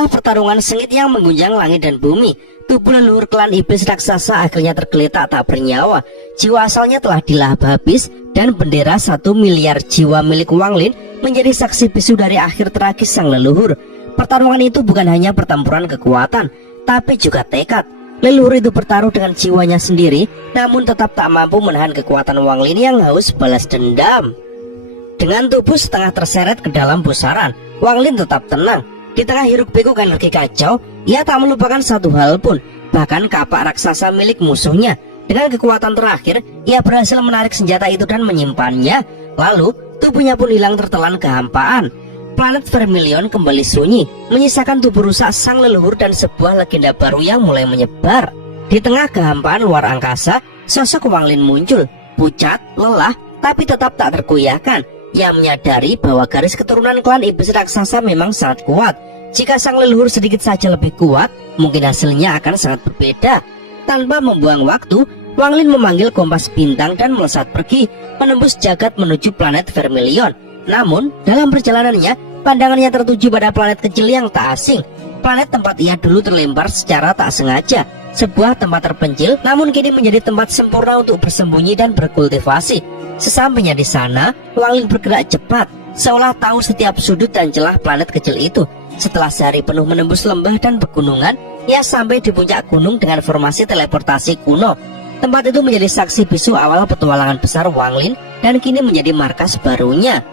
Setelah pertarungan sengit yang mengguncang langit dan bumi, tubuh leluhur klan iblis raksasa akhirnya tergeletak tak bernyawa. Jiwa asalnya telah dilahap habis dan bendera 1 miliar jiwa milik Wang Lin menjadi saksi bisu dari akhir tragis sang leluhur. Pertarungan itu bukan hanya pertempuran kekuatan, tapi juga tekad. Leluhur itu bertaruh dengan jiwanya sendiri, namun tetap tak mampu menahan kekuatan Wang Lin yang haus balas dendam. Dengan tubuh setengah terseret ke dalam pusaran, Wang Lin tetap tenang. Di tengah hiruk pikuk energi kacau, ia tak melupakan satu hal pun, bahkan kapak raksasa milik musuhnya. Dengan kekuatan terakhir, ia berhasil menarik senjata itu dan menyimpannya. Lalu, tubuhnya pun hilang tertelan kehampaan. Planet Vermilion kembali sunyi, menyisakan tubuh rusak sang leluhur dan sebuah legenda baru yang mulai menyebar. Di tengah kehampaan luar angkasa, sosok Wang Lin muncul, pucat, lelah, tapi tetap tak tergoyahkan. Ia menyadari bahwa garis keturunan klan iblis raksasa memang sangat kuat. Jika sang leluhur sedikit saja lebih kuat, mungkin hasilnya akan sangat berbeda. Tanpa membuang waktu, Wang Lin memanggil kompas bintang dan melesat pergi, menembus jagat menuju planet Vermilion. Namun, dalam perjalanannya, pandangannya tertuju pada planet kecil yang tak asing. Planet tempat ia dulu terlempar secara tak sengaja. Sebuah tempat terpencil, namun kini menjadi tempat sempurna untuk bersembunyi dan berkultivasi. Sesampainya di sana, Wang Lin bergerak cepat, seolah tahu setiap sudut dan celah planet kecil itu. Setelah sehari penuh menembus lembah dan pegunungan, ia sampai di puncak gunung dengan formasi teleportasi kuno. Tempat itu menjadi saksi bisu awal petualangan besar Wang Lin dan kini menjadi markas barunya.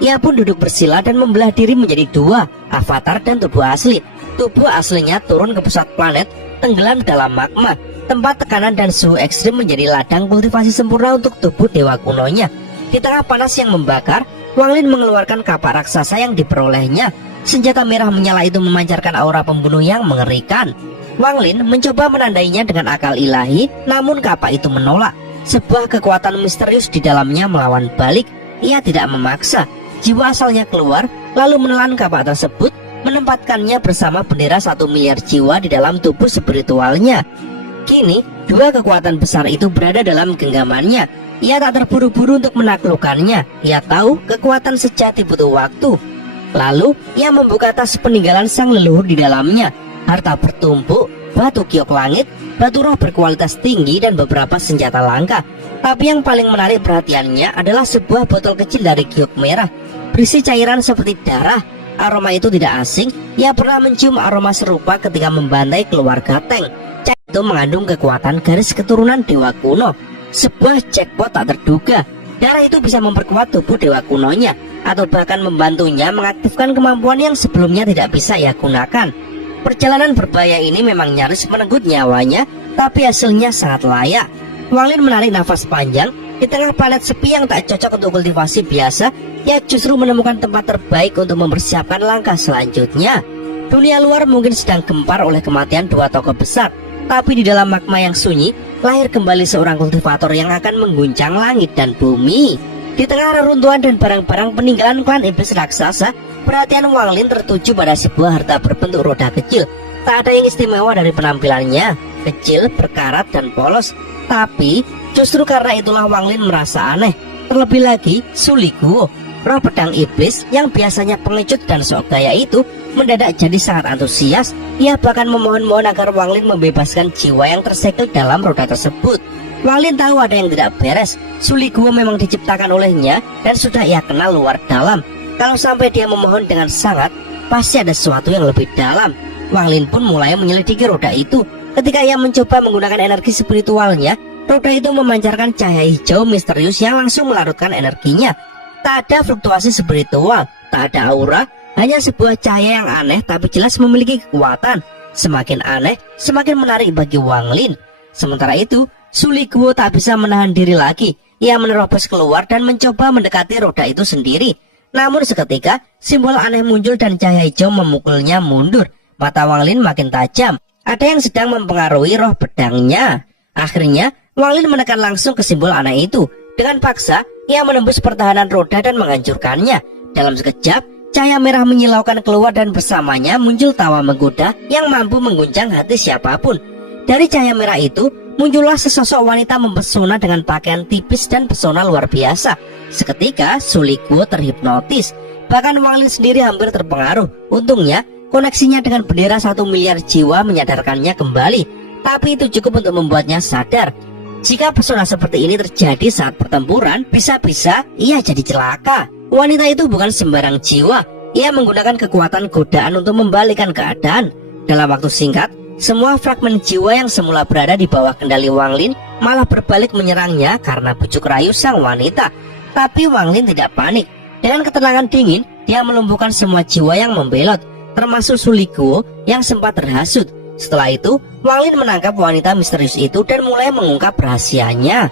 Ia pun duduk bersila dan membelah diri menjadi dua, avatar dan tubuh asli. Tubuh aslinya turun ke pusat planet, tenggelam dalam magma. Tempat tekanan dan suhu ekstrim menjadi ladang kultivasi sempurna untuk tubuh dewa kunonya. Di tengah panas yang membakar, Wang Lin mengeluarkan kapak raksasa yang diperolehnya. Senjata merah menyala itu memancarkan aura pembunuh yang mengerikan. Wang Lin mencoba menandainya dengan akal ilahi, namun kapak itu menolak. Sebuah kekuatan misterius di dalamnya melawan balik. Ia tidak memaksa. Jiwa asalnya keluar, lalu menelan kapak tersebut, menempatkannya bersama bendera 1 miliar jiwa di dalam tubuh spiritualnya. Kini, dua kekuatan besar itu berada dalam genggamannya. Ia tak terburu-buru untuk menaklukkannya. Ia tahu kekuatan sejati butuh waktu. Lalu, ia membuka tas peninggalan sang leluhur di dalamnya. Harta bertumpuk, batu giok langit, batu roh berkualitas tinggi, dan beberapa senjata langka. Tapi yang paling menarik perhatiannya adalah sebuah botol kecil dari giok merah, berisi cairan seperti darah. Aroma itu tidak asing. Ia pernah mencium aroma serupa ketika membantai keluarga Teng. Itu mengandung kekuatan garis keturunan dewa kuno. Sebuah jackpot tak terduga. Darah itu bisa memperkuat tubuh dewa kunonya, atau bahkan membantunya mengaktifkan kemampuan yang sebelumnya tidak bisa ia gunakan. Perjalanan berbahaya ini memang nyaris menenggut nyawanya, tapi hasilnya sangat layak. Wang Lin menarik nafas panjang. Di tengah planet sepi yang tak cocok untuk kultivasi biasa, ia justru menemukan tempat terbaik untuk mempersiapkan langkah selanjutnya. Dunia luar mungkin sedang gempar oleh kematian dua tokoh besar, tapi di dalam magma yang sunyi, lahir kembali seorang kultivator yang akan mengguncang langit dan bumi. Di tengah reruntuhan dan barang-barang peninggalan klan iblis raksasa, perhatian Wang Lin tertuju pada sebuah harta berbentuk roda kecil. Tak ada yang istimewa dari penampilannya, kecil, berkarat, dan polos. Tapi, justru karena itulah Wang Lin merasa aneh. Terlebih lagi, Suliguo, roh pedang iblis yang biasanya pengecut dan sok gaya itu, mendadak jadi sangat antusias. Ia bahkan memohon-mohon agar Wang Lin membebaskan jiwa yang tersegel dalam roda tersebut. Wang Lin tahu ada yang tidak beres. Suliguo memang diciptakan olehnya dan sudah ia kenal luar dalam. Kalau sampai dia memohon dengan sangat, pasti ada sesuatu yang lebih dalam. Wang Lin pun mulai menyelidiki roda itu. Ketika ia mencoba menggunakan energi spiritualnya, roda itu memancarkan cahaya hijau misterius yang langsung melarutkan energinya. Tak ada fluktuasi spiritual, tak ada aura, hanya sebuah cahaya yang aneh tapi jelas memiliki kekuatan. Semakin aneh, semakin menarik bagi Wang Lin. Sementara itu, Suliguo tak bisa menahan diri lagi. Ia menerobos keluar dan mencoba mendekati roda itu sendiri. Namun seketika, simbol aneh muncul dan cahaya hijau memukulnya mundur. Mata Wang Lin makin tajam. Ada yang sedang mempengaruhi roh pedangnya. Akhirnya, Wang Lin menekan langsung ke simbol aneh itu. Dengan paksa, ia menembus pertahanan roda dan menghancurkannya. Dalam sekejap, cahaya merah menyilaukan keluar dan bersamanya muncul tawa menggoda yang mampu mengguncang hati siapapun. Dari cahaya merah itu, muncullah sesosok wanita mempesona dengan pakaian tipis dan pesona luar biasa. Seketika, Suliguo terhipnotis. Bahkan Wang Lin sendiri hampir terpengaruh. Untungnya, Koneksinya dengan bendera 1 miliar jiwa menyadarkannya kembali, tapi itu cukup untuk membuatnya sadar. Jika pesona seperti ini terjadi saat pertempuran, bisa-bisa ia jadi celaka. Wanita itu bukan sembarang jiwa. Ia menggunakan kekuatan godaan untuk membalikkan keadaan. Dalam waktu singkat, semua fragmen jiwa yang semula berada di bawah kendali Wang Lin malah berbalik menyerangnya karena bujuk rayu sang wanita. Tapi Wang Lin tidak panik. Dengan ketenangan dingin, dia melumpuhkan semua jiwa yang membelot, termasuk Su Liguo yang sempat terhasut. Setelah itu, Wang Lin menangkap wanita misterius itu dan mulai mengungkap rahasianya.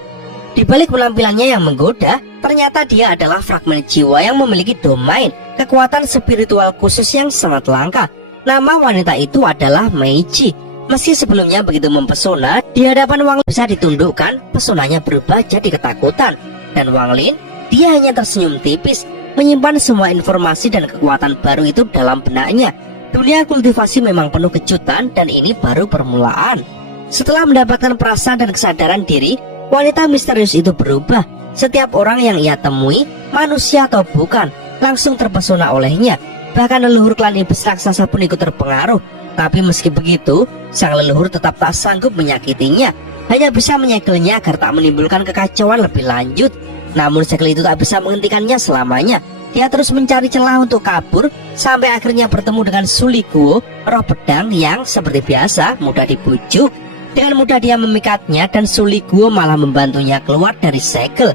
Di balik penampilannya yang menggoda, ternyata dia adalah fragmen jiwa yang memiliki domain, kekuatan spiritual khusus yang sangat langka. Nama wanita itu adalah Meiji. Meski sebelumnya begitu mempesona, di hadapan Wang Lin bisa ditundukkan, pesonanya berubah jadi ketakutan. Dan Wang Lin, dia hanya tersenyum tipis, menyimpan semua informasi dan kekuatan baru itu dalam benaknya. Dunia kultivasi memang penuh kejutan dan ini baru permulaan. Setelah mendapatkan perasaan dan kesadaran diri, wanita misterius itu berubah. Setiap orang yang ia temui, manusia atau bukan, langsung terpesona olehnya. Bahkan leluhur klan iblis raksasa pun ikut terpengaruh. Tapi meski begitu, sang leluhur tetap tak sanggup menyakitinya, hanya bisa menyegelnya agar tak menimbulkan kekacauan lebih lanjut. Namun segel itu tak bisa menghentikannya selamanya. Dia terus mencari celah untuk kabur, sampai akhirnya bertemu dengan Su Liguo, roh pedang yang seperti biasa mudah dibujuk. Dengan mudah dia memikatnya dan Su Liguo malah membantunya keluar dari segel.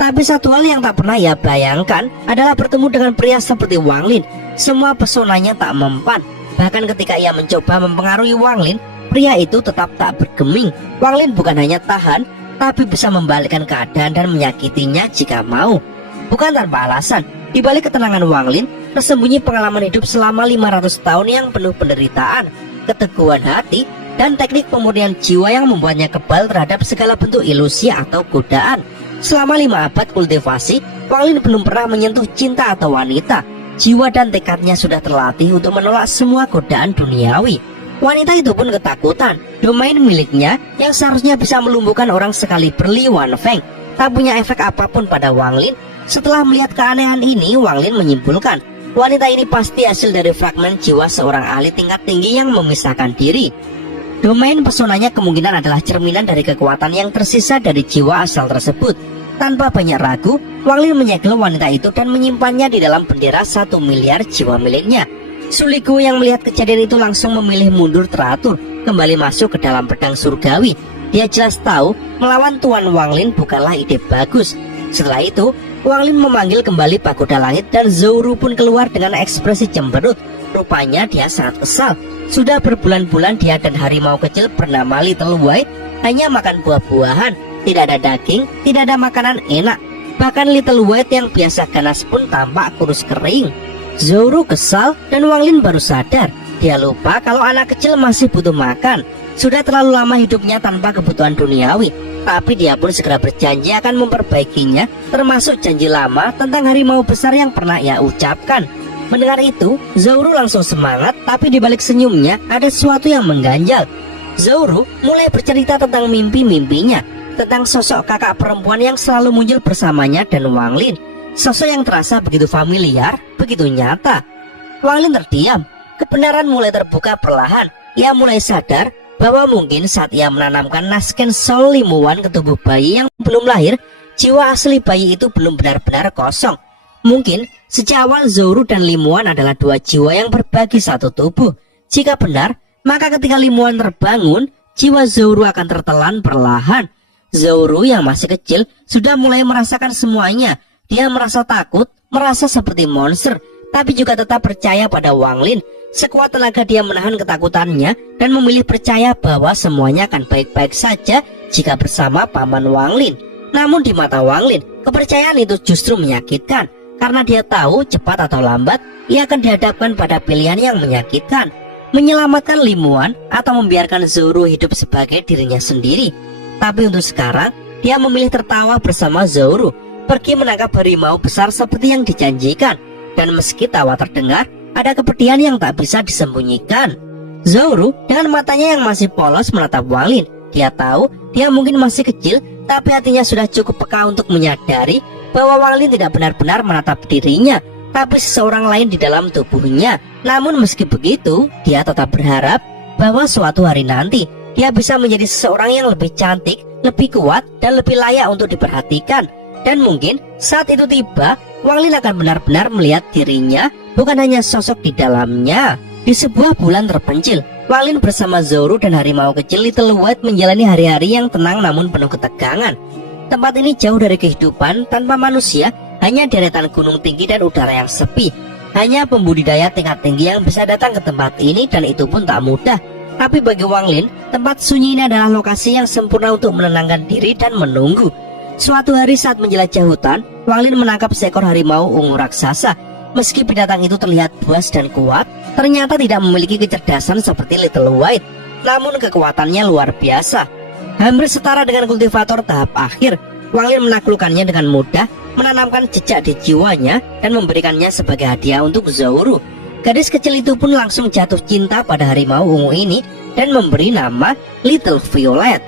Tapi satu hal yang tak pernah ia bayangkan adalah bertemu dengan pria seperti Wang Lin. Semua pesonanya tak mempan. Bahkan ketika ia mencoba mempengaruhi Wang Lin, pria itu tetap tak bergeming. Wang Lin bukan hanya tahan, tapi bisa membalikkan keadaan dan menyakitinya jika mau. Bukan tanpa alasan, di balik ketenangan Wang Lin tersembunyi pengalaman hidup selama 500 tahun yang penuh penderitaan, keteguhan hati, dan teknik pemurnian jiwa yang membuatnya kebal terhadap segala bentuk ilusi atau godaan. Selama 5 abad kultivasi, Wang Lin belum pernah menyentuh cinta atau wanita. Jiwa dan tekadnya sudah terlatih untuk menolak semua godaan duniawi. Wanita itu pun ketakutan. Domain miliknya yang seharusnya bisa melumpuhkan orang sekali Li Wanfeng tak punya efek apapun pada Wang Lin. Setelah melihat keanehan ini, Wang Lin menyimpulkan wanita ini pasti hasil dari fragmen jiwa seorang ahli tingkat tinggi yang memisahkan diri. Domain pesonanya kemungkinan adalah cerminan dari kekuatan yang tersisa dari jiwa asal tersebut. Tanpa banyak ragu, Wang Lin menyegel wanita itu dan menyimpannya di dalam bendera 1 miliar jiwa miliknya. Su Liguo yang melihat kejadian itu langsung memilih mundur teratur, kembali masuk ke dalam pedang surgawi. Dia jelas tahu melawan Tuan Wang Lin bukanlah ide bagus. Setelah itu, Wang Lin memanggil kembali pagoda langit dan Zouru pun keluar dengan ekspresi cemberut. Rupanya dia sangat kesal. Sudah berbulan-bulan dia dan harimau kecil bernama Little White hanya makan buah-buahan, tidak ada daging, tidak ada makanan enak. Bahkan Little White yang biasa ganas pun tampak kurus kering. Zouru kesal dan Wang Lin baru sadar. Dia lupa kalau anak kecil masih butuh makan. Sudah terlalu lama hidupnya tanpa kebutuhan duniawi. Tapi dia pun segera berjanji akan memperbaikinya, termasuk janji lama tentang harimau besar yang pernah ia ucapkan. Mendengar itu, Zouru langsung semangat, tapi di balik senyumnya ada sesuatu yang mengganjal. Zouru mulai bercerita tentang mimpi-mimpinya, tentang sosok kakak perempuan yang selalu muncul bersamanya dan Wang Lin. Sosok yang terasa begitu familiar, begitu nyata. Wang Lin terdiam. Kebenaran mulai terbuka perlahan. Ia mulai sadar bahwa mungkin saat ia menanamkan nasken Soul Limuan ke tubuh bayi yang belum lahir, jiwa asli bayi itu belum benar-benar kosong. Mungkin sejak awal Zouru dan Limuan adalah dua jiwa yang berbagi satu tubuh. Jika benar, maka ketika Limuan terbangun, jiwa Zouru akan tertelan perlahan. Zouru yang masih kecil sudah mulai merasakan semuanya. Dia merasa takut, merasa seperti monster, tapi juga tetap percaya pada Wang Lin. Sekuat tenaga dia menahan ketakutannya dan memilih percaya bahwa semuanya akan baik-baik saja jika bersama paman Wang Lin. Namun di mata Wang Lin, kepercayaan itu justru menyakitkan, karena dia tahu cepat atau lambat ia akan dihadapkan pada pilihan yang menyakitkan: menyelamatkan Limuan atau membiarkan Zouru hidup sebagai dirinya sendiri. Tapi untuk sekarang, dia memilih tertawa bersama Zouru, pergi menangkap harimau besar seperti yang dijanjikan. Dan meski tawa terdengar, ada kepedihan yang tak bisa disembunyikan. Zouru dengan matanya yang masih polos menatap Wang Lin. Dia tahu dia mungkin masih kecil, tapi hatinya sudah cukup peka untuk menyadari bahwa Wang Lin tidak benar-benar menatap dirinya, tapi seseorang lain di dalam tubuhnya. Namun meski begitu, dia tetap berharap bahwa suatu hari nanti dia bisa menjadi seseorang yang lebih cantik, lebih kuat, dan lebih layak untuk diperhatikan. Dan mungkin saat itu tiba, Wang Lin akan benar-benar melihat dirinya, bukan hanya sosok di dalamnya. Di sebuah bulan terpencil, Wang Lin bersama Zhou dan harimau kecil Little White menjalani hari-hari yang tenang namun penuh ketegangan. Tempat ini jauh dari kehidupan tanpa manusia, hanya deretan gunung tinggi dan udara yang sepi. Hanya pembudidaya tingkat tinggi yang bisa datang ke tempat ini, dan itu pun tak mudah. Tapi bagi Wang Lin, tempat sunyi ini adalah lokasi yang sempurna untuk menenangkan diri dan menunggu. Suatu hari saat menjelajah hutan, Wang Lin menangkap seekor harimau ungu raksasa. Meski binatang itu terlihat buas dan kuat, ternyata tidak memiliki kecerdasan seperti Little White. Namun kekuatannya luar biasa, hampir setara dengan kultivator tahap akhir. Wang Lin menaklukkannya dengan mudah, menanamkan jejak di jiwanya dan memberikannya sebagai hadiah untuk Zhou. Gadis kecil itu pun langsung jatuh cinta pada harimau ungu ini dan memberi nama Little Violet.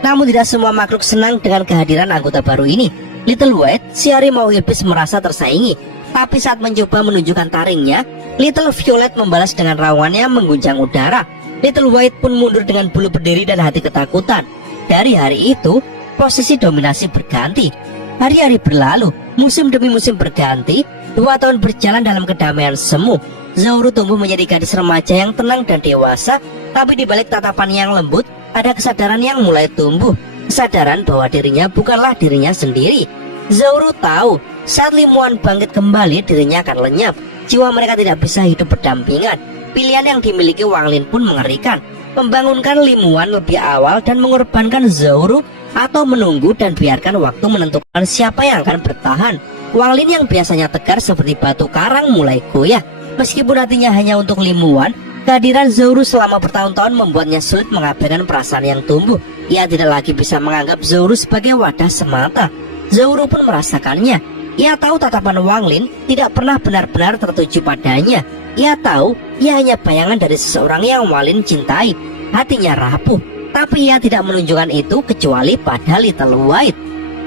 Namun tidak semua makhluk senang dengan kehadiran anggota baru ini. Little White, si harimau iblis, merasa tersaingi. Tapi saat mencoba menunjukkan taringnya, Little Violet membalas dengan rawannya mengguncang udara. Little White pun mundur dengan bulu berdiri dan hati ketakutan. Dari hari itu, posisi dominasi berganti. Hari-hari berlalu, musim demi musim berganti. 2 tahun berjalan dalam kedamaian semu. Zhou tumbuh menjadi gadis remaja yang tenang dan dewasa. Tapi di balik tatapan yang lembut, ada kesadaran yang mulai tumbuh. Kesadaran bahwa dirinya bukanlah dirinya sendiri. Zhou tahu saat Limuan bangkit kembali, dirinya akan lenyap. Jiwa mereka tidak bisa hidup berdampingan. Pilihan yang dimiliki Wang Lin pun mengerikan. Membangunkan Limuan lebih awal dan mengorbankan Zhou, atau menunggu dan biarkan waktu menentukan siapa yang akan bertahan. Wang Lin yang biasanya tegar seperti batu karang mulai goyah. Meskipun hatinya hanya untuk Limuan, kehadiran Zhou selama bertahun-tahun membuatnya sulit mengabaikan perasaan yang tumbuh. Ia tidak lagi bisa menganggap Zhou sebagai wadah semata. Zhou pun merasakannya. Ia tahu tatapan Wang Lin tidak pernah benar-benar tertuju padanya. Ia tahu ia hanya bayangan dari seseorang yang Wang Lin cintai. Hatinya rapuh, tapi ia tidak menunjukkan itu kecuali pada Little White.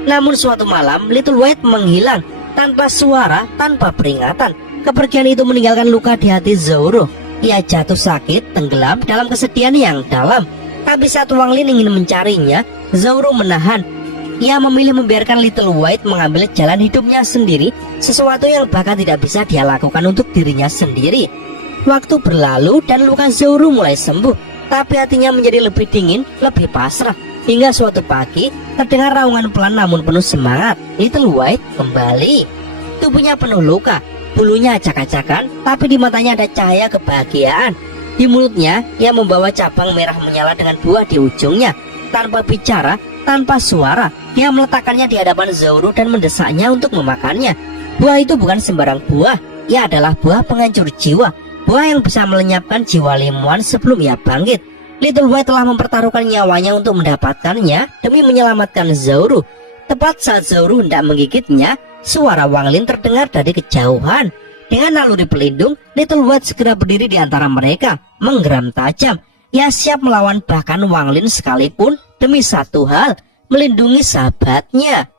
Namun suatu malam, Little White menghilang tanpa suara, tanpa peringatan. Kepergian itu meninggalkan luka di hati Zhou. Ia jatuh sakit, tenggelam dalam kesedihan yang dalam. Tapi saat Wang Lin ingin mencarinya, Zhou menahan. Ia memilih membiarkan Little White mengambil jalan hidupnya sendiri, sesuatu yang bahkan tidak bisa dia lakukan untuk dirinya sendiri. Waktu berlalu dan luka Zhou mulai sembuh, tapi hatinya menjadi lebih dingin, lebih pasrah. Hingga suatu pagi, terdengar raungan pelan namun penuh semangat. Little White kembali. Tubuhnya penuh luka, bulunya acak-acakan, tapi di matanya ada cahaya kebahagiaan. Di mulutnya, ia membawa cabang merah menyala dengan buah di ujungnya. Tanpa bicara, tanpa suara, dia meletakkannya di hadapan Zhou dan mendesaknya untuk memakannya. Buah itu bukan sembarang buah, ia adalah buah penghancur jiwa, buah yang bisa melenyapkan jiwa Limuan sebelum ia bangkit. Little White telah mempertaruhkan nyawanya untuk mendapatkannya demi menyelamatkan Zhou. Tepat saat Zhou hendak menggigitnya, suara Wang Lin terdengar dari kejauhan. Dengan naluri pelindung, Little White segera berdiri di antara mereka, menggeram tajam. Ia siap melawan bahkan Wang Lin sekalipun demi satu hal, melindungi sahabatnya.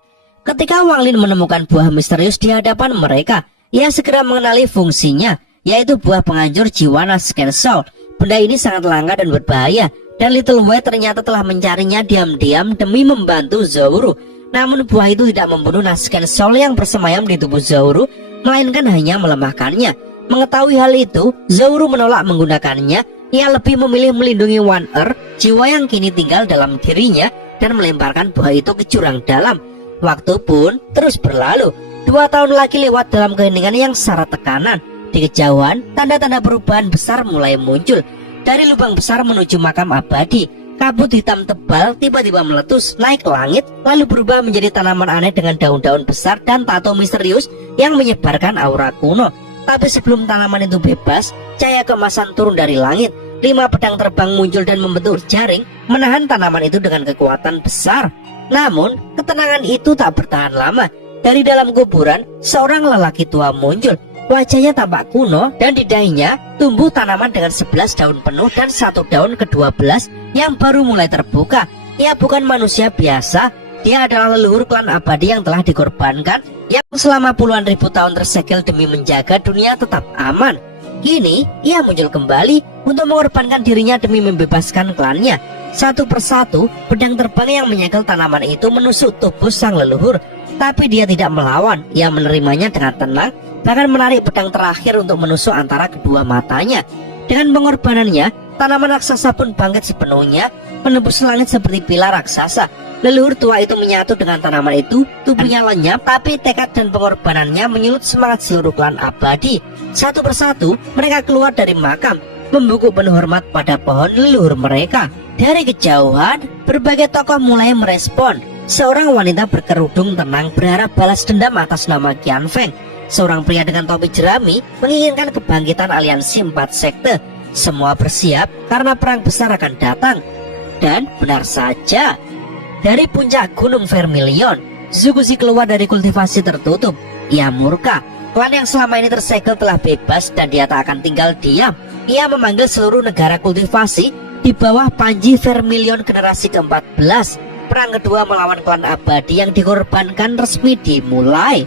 Ketika Wang Lin menemukan buah misterius di hadapan mereka, ia segera mengenali fungsinya, yaitu buah penghancur jiwa Nasken Soul. Benda ini sangat langka dan berbahaya, dan Little White ternyata telah mencarinya diam-diam demi membantu Zhou. Namun buah itu tidak membunuh Nasken Soul yang bersemayam di tubuh Zhou, melainkan hanya melemahkannya. Mengetahui hal itu, Zhou menolak menggunakannya. Ia lebih memilih melindungi One Earth, jiwa yang kini tinggal dalam dirinya, dan melemparkan buah itu ke jurang dalam. Waktu pun terus berlalu. 2 tahun lagi lewat dalam keheningan yang syarat tekanan. Di kejauhan, tanda-tanda perubahan besar mulai muncul. Dari lubang besar menuju makam abadi, kabut hitam tebal tiba-tiba meletus naik ke langit, lalu berubah menjadi tanaman aneh dengan daun-daun besar dan tato misterius yang menyebarkan aura kuno. Tapi sebelum tanaman itu bebas, cahaya kemasan turun dari langit. 5 pedang terbang muncul dan membentuk jaring, menahan tanaman itu dengan kekuatan besar. Namun, ketenangan itu tak bertahan lama. Dari dalam kuburan, seorang lelaki tua muncul. Wajahnya tampak kuno dan di dahinya tumbuh tanaman dengan 11 daun penuh dan 1 daun ke-12 yang baru mulai terbuka. Ia bukan manusia biasa. Dia adalah leluhur klan abadi yang telah dikorbankan, yang selama puluhan ribu tahun tersegel demi menjaga dunia tetap aman. Kini ia muncul kembali untuk mengorbankan dirinya demi membebaskan klannya. Satu persatu pedang terbang yang menyegel tanaman itu menusuk tubuh sang leluhur, tapi dia tidak melawan. Ia menerimanya dengan tenang, bahkan menarik pedang terakhir untuk menusuk antara kedua matanya. Dengan pengorbanannya, tanaman raksasa pun bangkit sepenuhnya, menembus langit seperti pilar raksasa. Leluhur tua itu menyatu dengan tanaman itu, tubuhnya lenyap, tapi tekad dan pengorbanannya menyulut semangat seluruh klan abadi. Satu persatu mereka keluar dari makam, membungkuk penuh hormat pada pohon leluhur mereka. Dari kejauhan, berbagai tokoh mulai merespon. Seorang wanita berkerudung tenang berharap balas dendam atas nama Qian Feng. Seorang pria dengan topi jerami menginginkan kebangkitan aliansi 4 sekte. Semua bersiap karena perang besar akan datang. Dan benar saja, dari puncak gunung Vermilion, Zuguzi keluar dari kultivasi tertutup. Ia murka, klan yang selama ini tersegel telah bebas dan dia tak akan tinggal diam. Ia memanggil seluruh negara kultivasi di bawah Panji Vermilion generasi ke-14. Perang kedua melawan klan abadi yang dikorbankan resmi dimulai.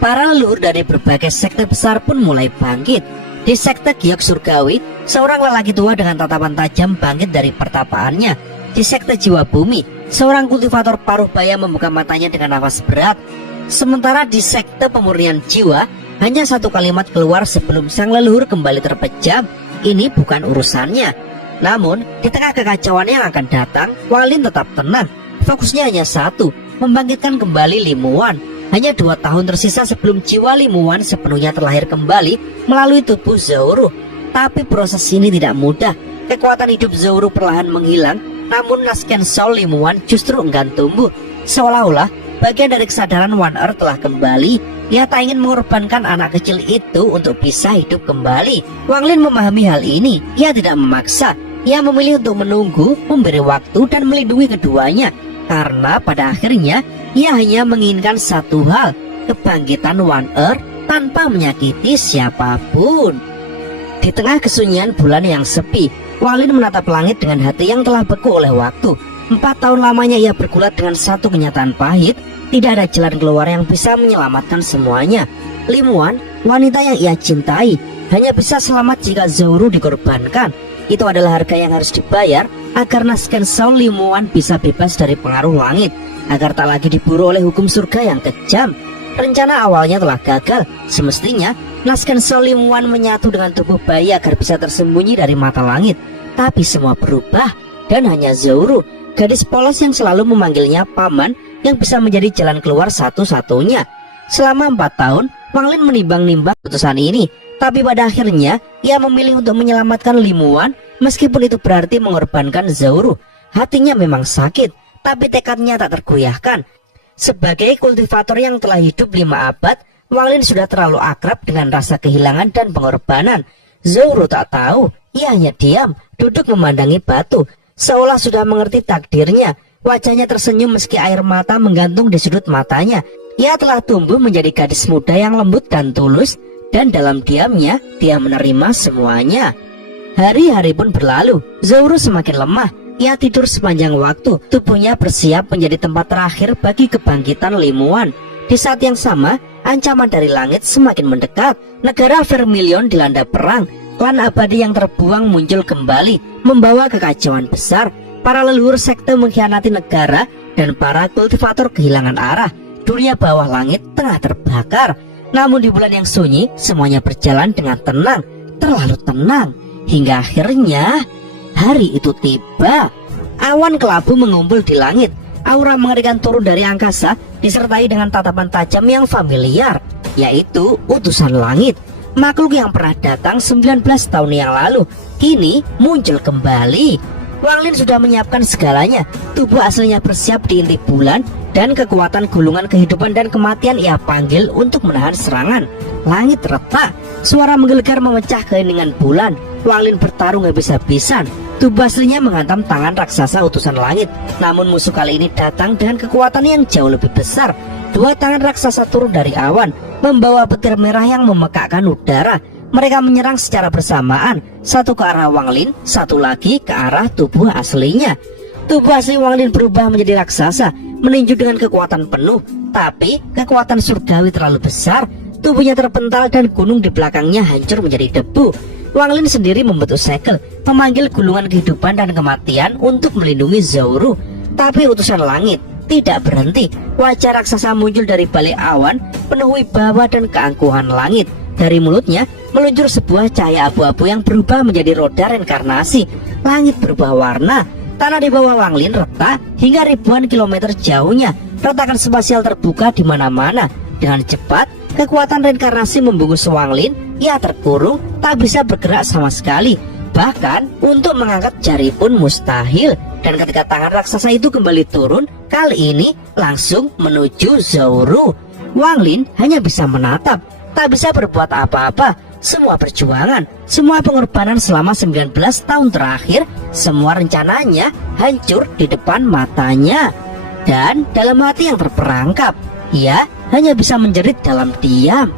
Para leluhur dari berbagai sekte besar pun mulai bangkit. Di sekte Giok Surgawi, seorang lelaki tua dengan tatapan tajam bangkit dari pertapaannya. Di sekte Jiwa Bumi, seorang kultivator paruh baya membuka matanya dengan nafas berat. Sementara di sekte Pemurnian Jiwa, hanya satu kalimat keluar sebelum sang leluhur kembali terpejam. Ini bukan urusannya. Namun, di tengah kekacauan yang akan datang, Wang Lin tetap tenang. Fokusnya hanya satu, membangkitkan kembali Limuan. Hanya 2 tahun tersisa sebelum jiwa Limuan sepenuhnya terlahir kembali melalui tubuh Zhou. Tapi proses ini tidak mudah. Kekuatan hidup Zhou perlahan menghilang, namun Nasken Soul Limuan justru enggan tumbuh. Seolah-olah bagian dari kesadaran One Earth telah kembali. Ia tak ingin mengorbankan anak kecil itu untuk bisa hidup kembali. Wang Lin memahami hal ini. Ia tidak memaksa. Ia memilih untuk menunggu, memberi waktu dan melindungi keduanya. Karena pada akhirnya ia hanya menginginkan satu hal, kebangkitan One Earth tanpa menyakiti siapapun. Di tengah kesunyian bulan yang sepi, Wang Lin menatap langit dengan hati yang telah beku oleh waktu. 4 tahun lamanya ia bergulat dengan satu kenyataan pahit. Tidak ada jalan keluar yang bisa menyelamatkan semuanya. Limuan, wanita yang ia cintai, hanya bisa selamat jika Zhou dikorbankan. Itu adalah harga yang harus dibayar agar Nasken Soul Limuan bisa bebas dari pengaruh langit, agar tak lagi diburu oleh hukum surga yang kejam. Rencana awalnya telah gagal. Semestinya Nasken Soul Limuan menyatu dengan tubuh bayi agar bisa tersembunyi dari mata langit. Tapi semua berubah, dan hanya Zhou, gadis polos yang selalu memanggilnya paman, yang bisa menjadi jalan keluar satu-satunya. Selama 4 tahun, Wang Lin menimbang-nimbang keputusan ini. Tapi pada akhirnya, ia memilih untuk menyelamatkan Limuan, meskipun itu berarti mengorbankan Zhou. Hatinya memang sakit, tapi tekadnya tak tergoyahkan. Sebagai kultivator yang telah hidup 5 abad, Wang Lin sudah terlalu akrab dengan rasa kehilangan dan pengorbanan. Zhou tak tahu, ia hanya diam, duduk memandangi batu, seolah sudah mengerti takdirnya. Wajahnya tersenyum meski air mata menggantung di sudut matanya. Ia telah tumbuh menjadi gadis muda yang lembut dan tulus, dan dalam diamnya dia menerima semuanya. Hari-hari pun berlalu, Zhou semakin lemah. Ia tidur sepanjang waktu, tubuhnya bersiap menjadi tempat terakhir bagi kebangkitan Limuan. Di saat yang sama, ancaman dari langit semakin mendekat. Negara Vermilion dilanda perang. Klan abadi yang terbuang muncul kembali, membawa kekacauan besar. Para leluhur sekte mengkhianati negara dan para kultivator kehilangan arah. Dunia bawah langit tengah terbakar. Namun di bulan yang sunyi, semuanya berjalan dengan tenang, terlalu tenang. Hingga akhirnya hari itu tiba. Awan kelabu mengumpul di langit. Aura mengerikan turun dari angkasa, disertai dengan tatapan tajam yang familiar, yaitu utusan langit. Makhluk yang pernah datang 19 tahun yang lalu, kini muncul kembali. Wang Lin sudah menyiapkan segalanya. Tubuh aslinya bersiap di inti bulan, dan kekuatan gulungan kehidupan dan kematian ia panggil untuk menahan serangan. Langit retak, suara menggelegar memecah keheningan bulan. Wang Lin bertarung habis-habisan. Tubuh aslinya menghantam tangan raksasa utusan langit. Namun musuh kali ini datang dengan kekuatan yang jauh lebih besar. 2 tangan raksasa turun dari awan, membawa petir merah yang memekakkan udara. Mereka menyerang secara bersamaan, satu ke arah Wang Lin, satu lagi ke arah tubuh aslinya. Tubuh asli Wang Lin berubah menjadi raksasa, meninju dengan kekuatan penuh. Tapi kekuatan surgawi terlalu besar. Tubuhnya terpental dan gunung di belakangnya hancur menjadi debu. Wang Lin sendiri membentuk segel, memanggil gulungan kehidupan dan kematian untuk melindungi Zhou. Tapi utusan langit tidak berhenti. Wajah raksasa muncul dari balik awan, penuh wibawa dan keangkuhan langit. Dari mulutnya meluncur sebuah cahaya abu-abu yang berubah menjadi roda reinkarnasi. Langit berubah warna. Tanah di bawah Wang Lin retak hingga ribuan kilometer jauhnya. Retakan spasial terbuka di mana-mana. Dengan cepat, kekuatan reinkarnasi membungkus Wang Lin. Ia terkurung, tak bisa bergerak sama sekali. Bahkan untuk mengangkat jari pun mustahil. Dan ketika tangan raksasa itu kembali turun, kali ini langsung menuju Zhou. Wang Lin hanya bisa menatap, tak bisa berbuat apa-apa. Semua perjuangan, semua pengorbanan selama 19 tahun terakhir, semua rencananya hancur di depan matanya. Dan dalam hati yang terperangkap, ia hanya bisa menjerit dalam diam.